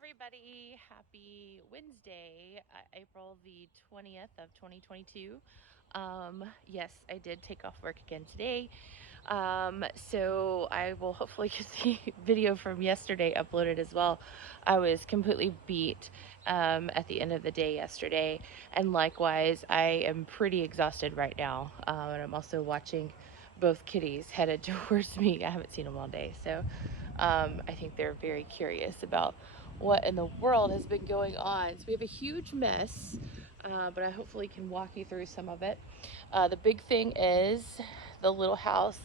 everybody. Happy Wednesday, April the 20th of 2022. Yes, I did take off work again today. So I will hopefully get the video from yesterday uploaded as well. I was completely beat at the end of the day yesterday, and likewise, I am pretty exhausted right now. And I'm also watching both kitties headed towards me. I haven't seen them all day, so I think they're very curious about what in the world has been going on. So we have a huge mess, but I hopefully can walk you through some of it. The big thing is the little house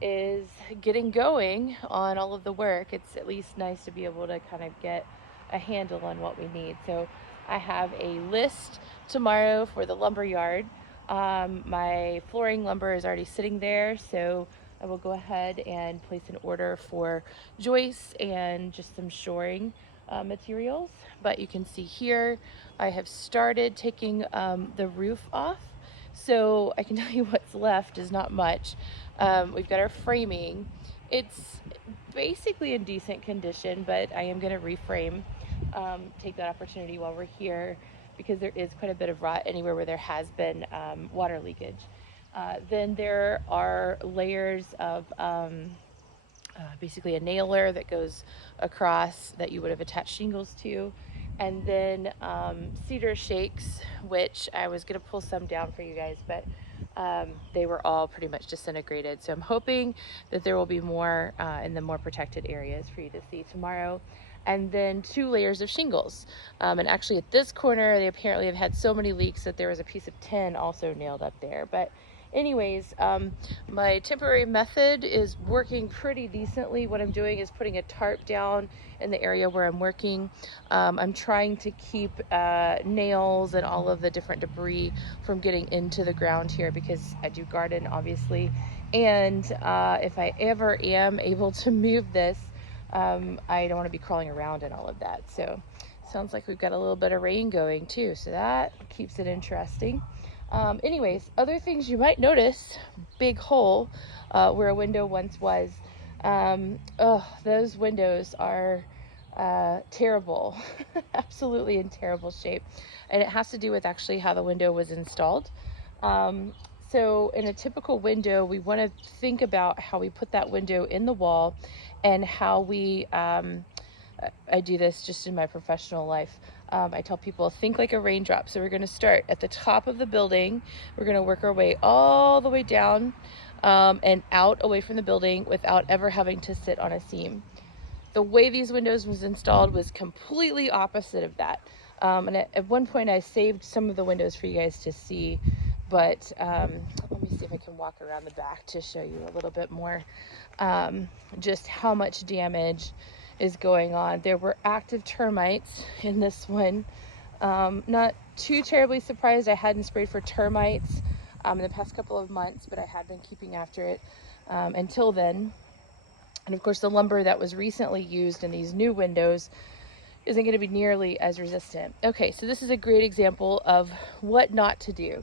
is getting going on all of the work. It's at least nice to be able to kind of get a handle on what we need. So I have a list tomorrow for the lumber yard. My flooring lumber is already sitting there, so I will go ahead and place an order for joists and just some shoring materials. But you can see here, I have started taking the roof off. So I can tell you what's left is not much. We've got our framing. It's basically in decent condition, but I am going to reframe, take that opportunity while we're here, because there is quite a bit of rot anywhere where there has been water leakage. Then there are layers of basically a nailer that goes across that you would have attached shingles to, and then cedar shakes, which I was going to pull some down for you guys, but they were all pretty much disintegrated. So I'm hoping that there will be more in the more protected areas for you to see tomorrow. And then 2 layers of shingles. And actually at this corner, they apparently have had so many leaks that there was a piece of tin also nailed up there. But anyways, my temporary method is working pretty decently. What I'm doing is putting a tarp down in the area where I'm working. I'm trying to keep nails and all of the different debris from getting into the ground here, because I do garden, obviously. And if I ever am able to move this, I don't want to be crawling around and all of that. So sounds like we've got a little bit of rain going too, so that keeps it interesting. Anyways, other things you might notice: big hole where a window once was. Those windows are terrible, absolutely in terrible shape, and it has to do with actually how the window was installed. So in a typical window, we want to think about how we put that window in the wall, and how we I do this just in my professional life. I tell people, think like a raindrop. So we're going to start at the top of the building. We're going to work our way all the way down and out away from the building without ever having to sit on a seam. The way these windows was installed was completely opposite of that. And at one point I saved some of the windows for you guys to see, but let me see if I can walk around the back to show you a little bit more just how much damage is going on. There were active termites in this one. Not too terribly surprised. I hadn't sprayed for termites in the past couple of months, but I had been keeping after it until then. And of course, the lumber that was recently used in these new windows isn't going to be nearly as resistant. Okay, so this is a great example of what not to do.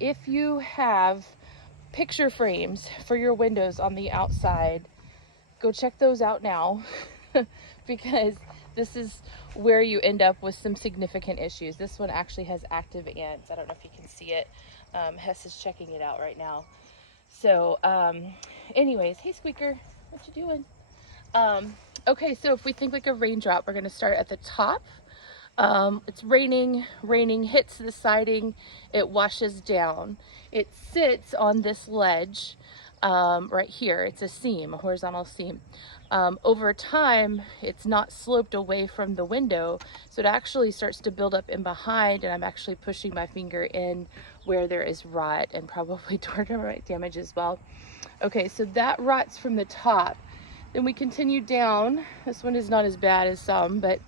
If you have picture frames for your windows on the outside, go check those out now because this is where you end up with some significant issues. This one actually has active ants. I don't know if you can see it. Hess is checking it out right now. So anyways, hey Squeaker, what you doing? Okay, so if we think like a raindrop, we're going to start at the top. It's raining hits the siding, it washes down. It sits on this ledge right here. It's a seam, a horizontal seam. Over time, it's not sloped away from the window, so it actually starts to build up in behind, and I'm actually pushing my finger in where there is rot and probably termite damage as well. Okay, so that rots from the top. Then we continue down. This one is not as bad as some, but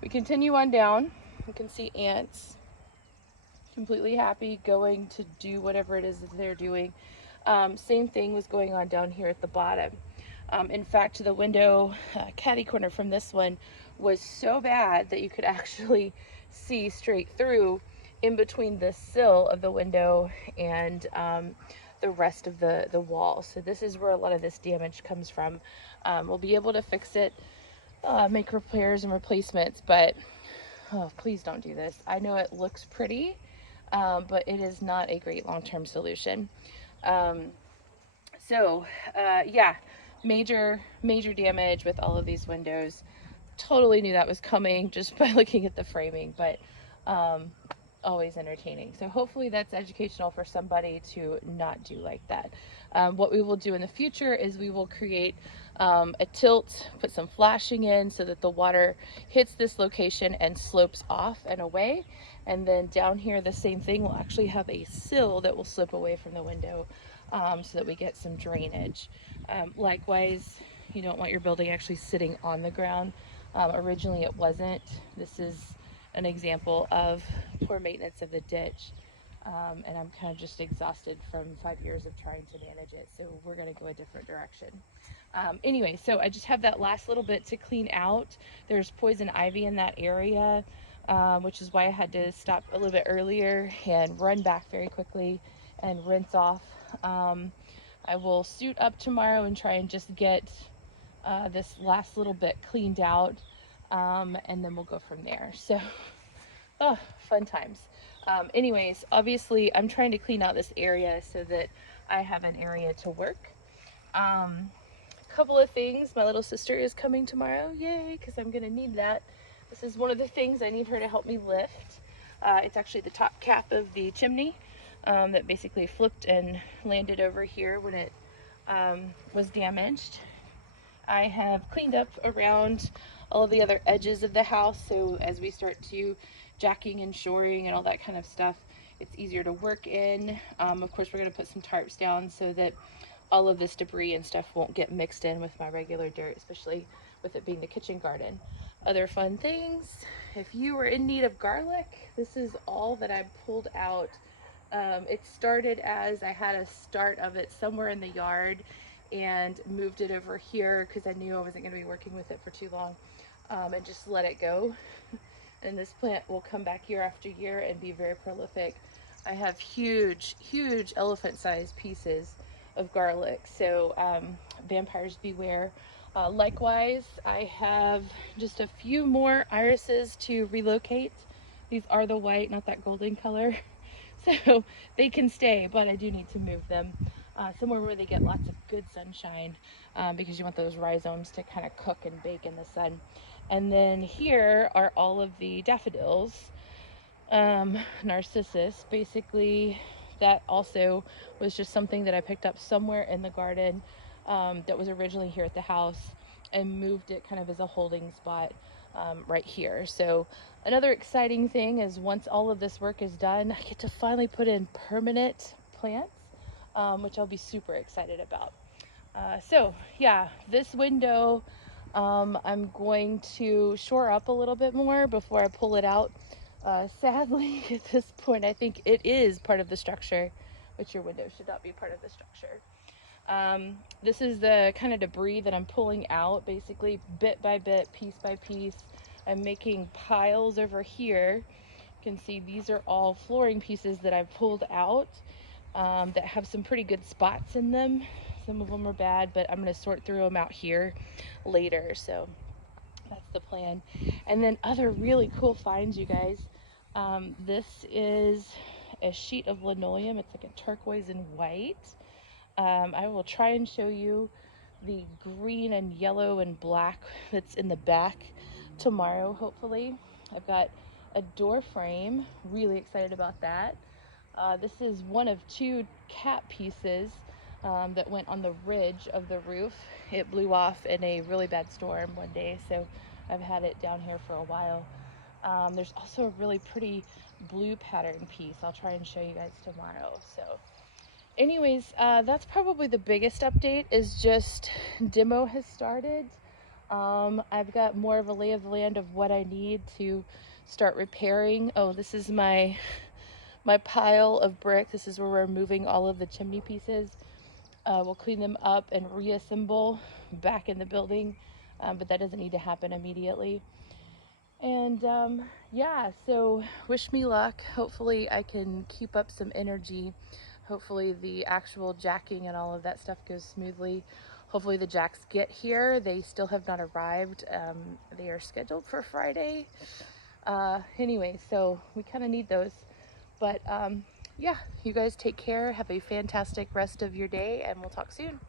we continue on down. You can see ants completely happy, going to do whatever it is that they're doing. Same thing was going on down here at the bottom. In fact, the window caddy corner from this one was so bad that you could actually see straight through in between the sill of the window and the rest of the wall. So this is where a lot of this damage comes from. We'll be able to fix it make repairs and replacements, but oh, please don't do this. I know it looks pretty, but it is not a great long-term solution. Um, yeah, major damage with all of these windows. Totally knew that was coming just by looking at the framing, but um, always entertaining. So hopefully that's educational for somebody to not do like that. What we will do in the future is we will create a tilt, put some flashing in so that the water hits this location and slopes off and away. And then down here, the same thing, we'll actually have a sill that will slip away from the window so that we get some drainage. Likewise, you don't want your building actually sitting on the ground. Originally it wasn't. This is an example of poor maintenance of the ditch. And I'm kind of just exhausted from 5 years of trying to manage it. So we're going to go a different direction. Anyway, so I just have that last little bit to clean out. There's poison ivy in that area, which is why I had to stop a little bit earlier and run back very quickly and rinse off. I will suit up tomorrow and try and just get this last little bit cleaned out, and then we'll go from there. So, oh, fun times. Anyways, obviously I'm trying to clean out this area so that I have an area to work. Couple of things. My little sister is coming tomorrow. Yay, because I'm gonna need that. This is one of the things I need her to help me lift. It's actually the top cap of the chimney that basically flipped and landed over here when it was damaged. I have cleaned up around all of the other edges of the house, so as we start to jacking and shoring and all that kind of stuff, it's easier to work in. Of course, we're going to put some tarps down so that all of this debris and stuff won't get mixed in with my regular dirt, especially with it being the kitchen garden. Other fun things, if you were in need of garlic, this is all that I pulled out. It started as I had a start of it somewhere in the yard and moved it over here because I knew I wasn't going to be working with it for too long, and just let it go. And this plant will come back year after year and be very prolific. I have huge elephant-sized pieces of garlic, so vampires beware. Likewise, I have just a few more irises to relocate. These are the white, not that golden color. So they can stay, but I do need to move them somewhere where they get lots of good sunshine, because you want those rhizomes to kind of cook and bake in the sun. And then here are all of the daffodils, narcissus. Basically, that also was just something that I picked up somewhere in the garden that was originally here at the house and moved it kind of as a holding spot right here. So another exciting thing is once all of this work is done, I get to finally put in permanent plants, which I'll be super excited about. So yeah, this window I'm going to shore up a little bit more before I pull it out. Sadly, at this point, I think it is part of the structure, which your window should not be part of the structure. This is the kind of debris that I'm pulling out, basically bit by bit, piece by piece. I'm making piles over here. You can see these are all flooring pieces that I've pulled out that have some pretty good spots in them. Some of them are bad, but I'm going to sort through them out here later. So that's the plan. And then other really cool finds, you guys. This is a sheet of linoleum. It's like a turquoise and white. I will try and show you the green and yellow and black that's in the back tomorrow, hopefully. I've got a door frame, really excited about that. This is one of two cap pieces that went on the ridge of the roof. It blew off in a really bad storm one day, so I've had it down here for a while. There's also a really pretty blue pattern piece. I'll try and show you guys tomorrow. So anyways, that's probably the biggest update, is just demo has started. I've got more of a lay of the land of what I need to start repairing. Oh, this is my pile of brick. This is where we're moving all of the chimney pieces. We'll clean them up and reassemble back in the building, but that doesn't need to happen immediately. And yeah, so wish me luck. Hopefully I can keep up some energy. Hopefully the actual jacking and all of that stuff goes smoothly. hopefully the jacks get here. They still have not arrived. They are scheduled for Friday. Anyway, so we kind of need those. But yeah, you guys take care. Have a fantastic rest of your day, and we'll talk soon.